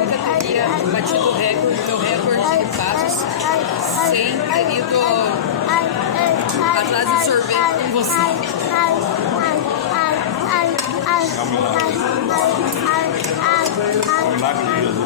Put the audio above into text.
nunca teria batido o recorde, meu recorde de passos sem ter ido atrás de sorvete com você. É um milagre. É um milagre de Jesus.